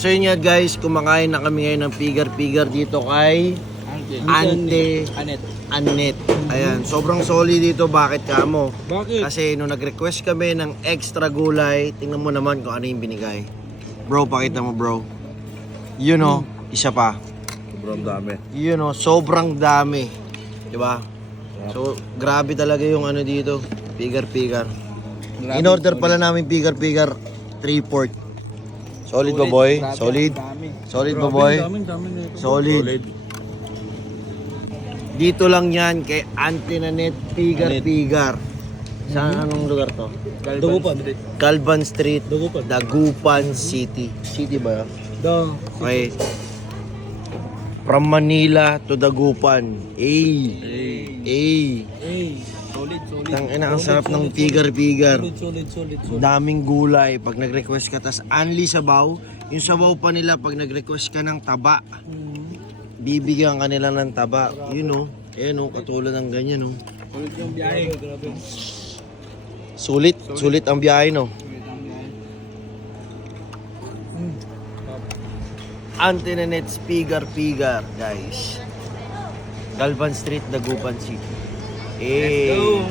So yun nga guys, kumakain na kami ngayon ng pigar-pigar dito kay Ante Anet. Ayan, sobrang solid dito. Bakit kamo? Bakit? Kasi nung nag-request kami ng extra gulay, tingnan mo naman kung ano yung binigay. Bro, pakita mo bro. You know, isa pa. Sobrang dami. You know, sobrang dami. Diba? So, grabe talaga yung ano dito. Pigar-pigar. In order pala namin pigar-pigar 3/4. Solid ba boy? Solid? Solid ba boy? Dami. Solid. Dito lang yan kay Ante Anet Pigar-Pigar. Sa anong lugar to? Dagupan. Calvan Street, Dagupan. Dagupan City. City ba? Dang. Okay. From Manila to Dagupan. Hey. Solid. Ang sarap ng pigar-pigar. Solid. Daming gulay. Pag nag-request ka, tas only sabaw. Yung sabaw pa nila pag nag-request ka ng taba. Bibigyan ka nila ng taba. You know. Katulad ng ganyan, no. Solid yung biyahe. Grabe. Sulit ang biyahe, no. Ante Anet's Pigar-Pigar, guys. Calvan Street, Dagupan City. Let's go.